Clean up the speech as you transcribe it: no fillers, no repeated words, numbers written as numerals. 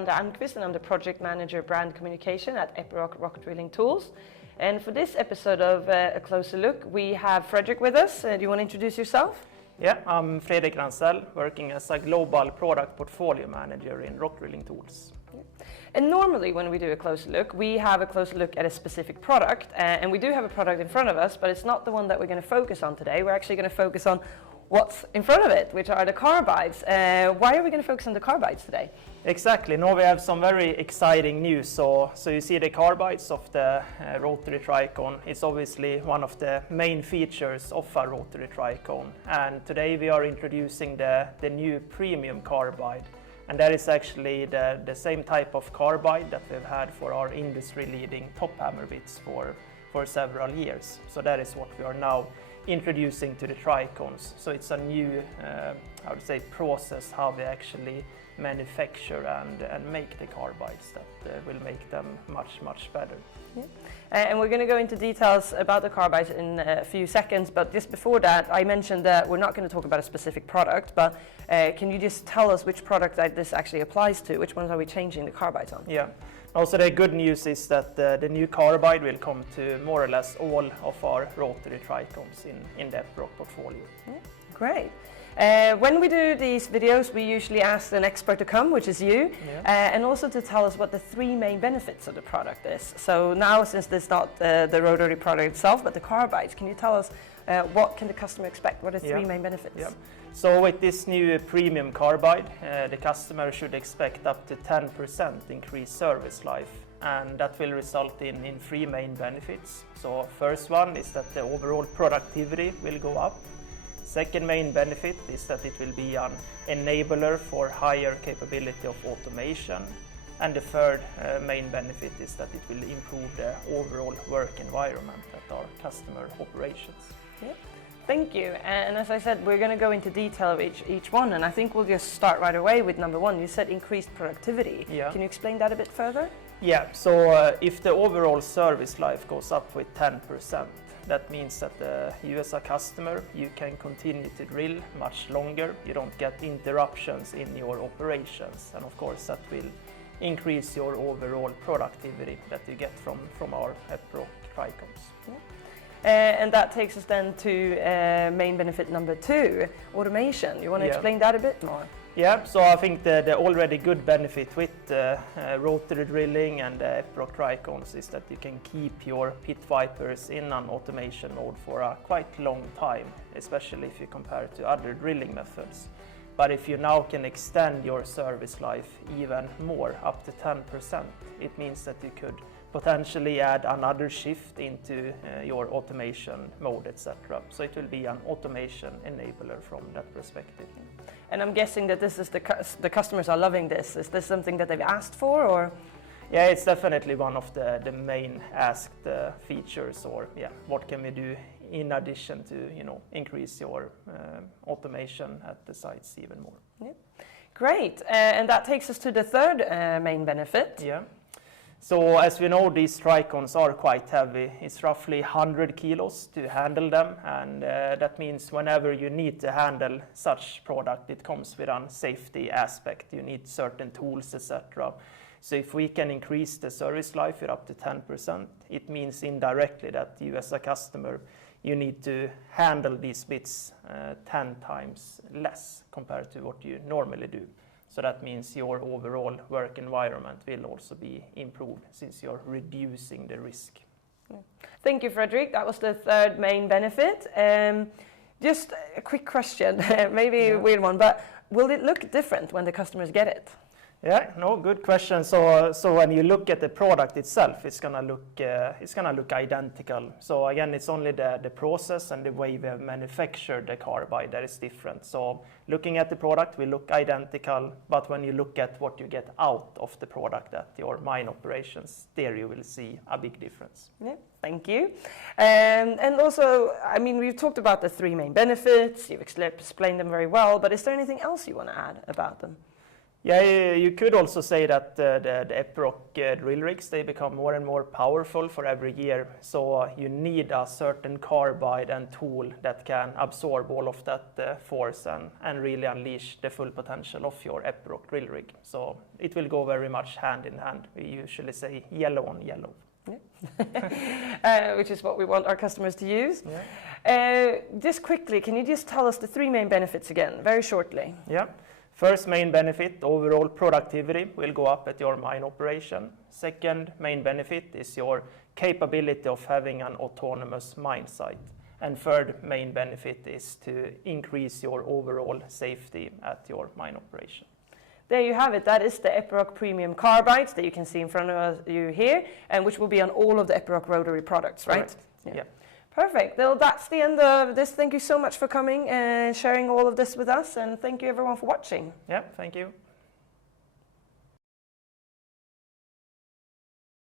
Alexandra Almqvist, and I'm the Project Manager Brand Communication at Epiroc Rock Drilling Tools. And for this episode of A Closer Look, we have Fredrik with us. Do you want to introduce yourself? Yeah, I'm Fredrik Ransell, working as a Global Product Portfolio Manager in Rock Drilling Tools. And normally when we do a closer look, we have a closer look at a specific product, and we do have a product in front of us, but it's not the one that we're going to focus on today. We're actually going to focus on what's in front of it, which are the carbides. Why are we going to focus on the carbides today? Exactly. Now we have some very exciting news. So you see the carbides of the rotary tricone. It's obviously one of the main features of a rotary tricone. And today we are introducing the new premium carbide. And that is actually the same type of carbide that we've had for our industry-leading top hammer bits for several years. So that is what we are now introducing to the tricones. So it's a new, I would say, process how we actually manufacture and make the carbides that will make them much better. Yeah. And we're going to go into details about the carbides in a few seconds, but just before that, I mentioned that we're not going to talk about a specific product, but can you just tell us which product that this actually applies to? Which ones are we changing the carbides on? Yeah. Also, the good news is that the new carbide will come to more or less all of our rotary tricones in the Epiroc portfolio. Yeah. Great. When we do these videos, we usually ask an expert to come, which is you, and also to tell us what the three main benefits of the product is. So now, since this is not the rotary product itself, but the carbides, can you tell us what can the customer expect? What are the three main benefits? Yeah. So with this new premium carbide, the customer should expect up to 10% increased service life, and that will result in three main benefits. So first one is that the overall productivity will go up. Second main benefit is that it will be an enabler for higher capability of automation. And the third main benefit is that it will improve the overall work environment at our customer operations. Yeah. Thank you. And as I said, we're going to go into detail of each one, and I think we'll just start right away with number one. You said increased productivity. Yeah. Can you explain that a bit further? Yeah, so if the overall service life goes up with 10%, that means that you as a customer, you can continue to drill much longer. You don't get interruptions in your operations, and of course that will increase your overall productivity that you get from our Epiroc tricones. Yeah. And that takes us then to main benefit number two, automation. You want to explain that a bit more? Yeah, so I think the already good benefit with rotary drilling and the Epiroc tricones is that you can keep your pit vipers in an automation mode for a quite long time, especially if you compare it to other drilling methods. But if you now can extend your service life even more, up to 10%, it means that you could potentially add another shift into your automation mode, etc. So it will be an automation enabler from that perspective. And I'm guessing that this is the customers are loving this. Is this something that they've asked for, or? Yeah, it's definitely one of the main asked features, or what can we do in addition to increase your automation at the sites even more. Yeah. Great, and that takes us to the third main benefit. Yeah. So as we know, these tricones are quite heavy. It's roughly 100 kilos to handle them, and that means whenever you need to handle such product, it comes with a safety aspect. You need certain tools, etc. So if we can increase the service life with up to 10%, it means indirectly that you as a customer, you need to handle these bits 10 times less compared to what you normally do. So that means your overall work environment will also be improved since you're reducing the risk. Yeah. Thank you, Fredrik. That was the third main benefit. Just a quick question, maybe a weird one, but will it look different when the customers get it? Yeah, no, good question. So when you look at the product itself, it's gonna look identical. So again, it's only the process and the way we have manufactured the carbide that is different. So looking at the product, we look identical, but when you look at what you get out of the product at your mine operations, there you will see a big difference. Yeah, thank you. And also, I mean, we've talked about the three main benefits. You've explained them very well, but is there anything else you want to add about them? Yeah, you could also say that the Epiroc drill rigs, they become more and more powerful for every year. So you need a certain carbide and tool that can absorb all of that force and really unleash the full potential of your Epiroc drill rig. So it will go very much hand in hand. We usually say yellow on yellow. Yeah. Which is what we want our customers to use. Yeah. Just quickly, can you just tell us the three main benefits again, very shortly? Yeah. First main benefit, overall productivity will go up at your mine operation. Second main benefit is your capability of having an autonomous mine site. And third main benefit is to increase your overall safety at your mine operation. There you have it. That is the Epiroc Premium Carbides that you can see in front of you here, and which will be on all of the Epiroc rotary products, right? Correct. Yeah. Perfect. Well, that's the end of this. Thank you so much for coming and sharing all of this with us, and thank you everyone for watching. Yeah, thank you.